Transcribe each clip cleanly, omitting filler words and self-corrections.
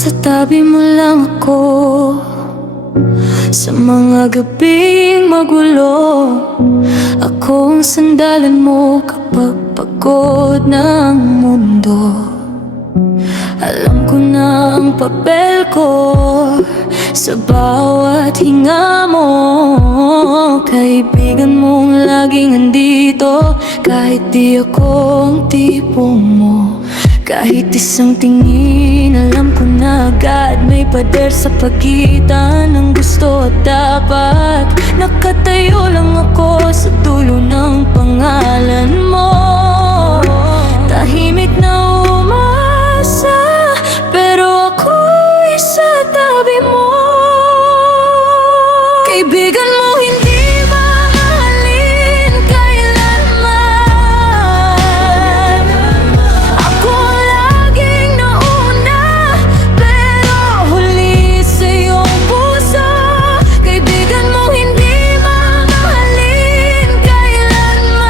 Nasa tabi mo lang ako sa mga gabing magulo. Ako ang sandalan mo kapag pagod ng mundo. Alam ko na ang papel ko sa bawat hinga mo. Kaibigan mong laging andito kahit di ako ang tipo mo. Kahit isang tingin, alam ko na agad may pader sa pagitan ng gusto at dapat. Nakatayo lang ako sa dulo ng pangalan mo. Tahimik na umasa, pero ako'y sa tabi mo. Kaibigan mo hindi mamahalin kailanman. Ako ang laging nauna, pero huli sa iyong puso. Kaibigan mo hindi mamahalin kailanman.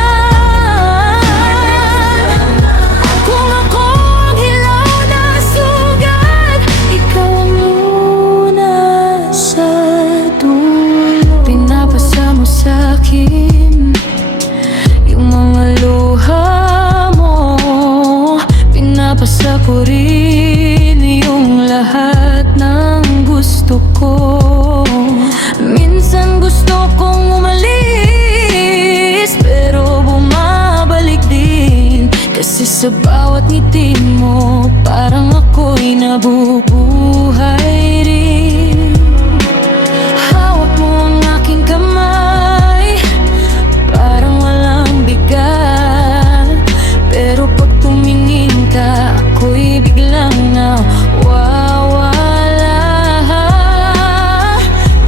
Kung ako ang hilaw na sugat, ikaw ang muna sa dulo. Pinapasa mo sa'kin yung mga luha mo. Pinapasa ko rin yung lahat ng gusto ko. Minsan gusto kong umalis, pero bumabalik din. Kasi sa bawat ngiti mo, parang ako'y nabubuhay rin. Hawak mo ang aking kamay, parang walang bigat. Pero pag tumingin ka, ako'y biglang nawawala.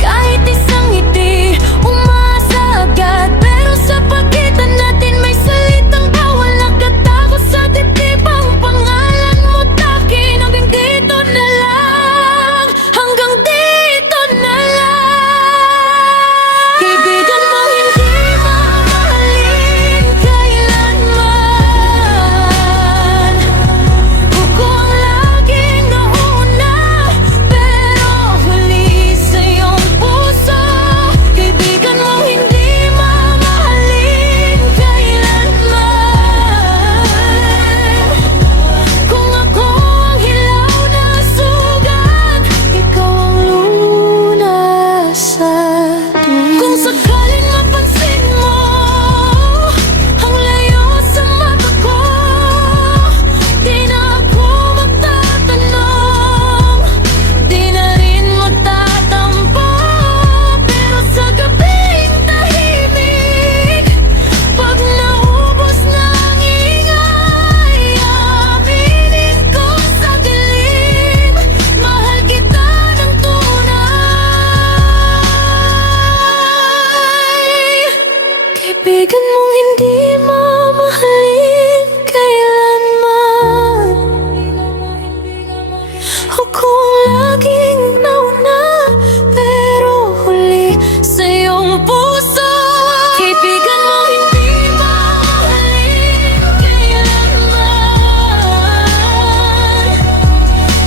Kahit isang ngiti, umasa agad. Pero sa pagitan natin may salitang bawal. Nagkatago sa dibdib ang pangalan mo. Takin hanggang dito na lang, hanggang dito na lang. Kaibigan mo hindi mamahalin kailanman. Ako ang laging nauna, pero huli sa iyong puso. Kaibigan mo hindi mamahalin kailanman. Kung ako ang hilaw na sugat, ikaw ang lunas sa dulo. Kung sakaling mapansin mo ang layo sa mata ko, di na ako magtatanong, di na rin magtatampo. Pero sa gabing tahimik, pag naubos na ang ingay, aminin ko sa dilim, mahal kita ng tunay. Kaibigan mong hindi mamahalin kailanman. Ako ang laging nauna, pero huli sa iyong puso. Kaibigan mong hindi mamahalin kailanman.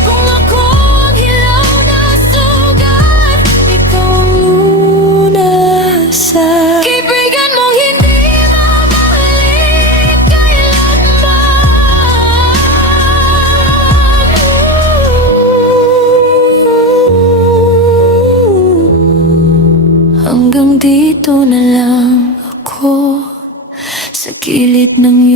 Kung ako ang hilaw na sugat, ikaw ang lunas sa. Kaibigan mong hindi mamahalin kailanman. Hanggang dito na lang ako sa gilid ng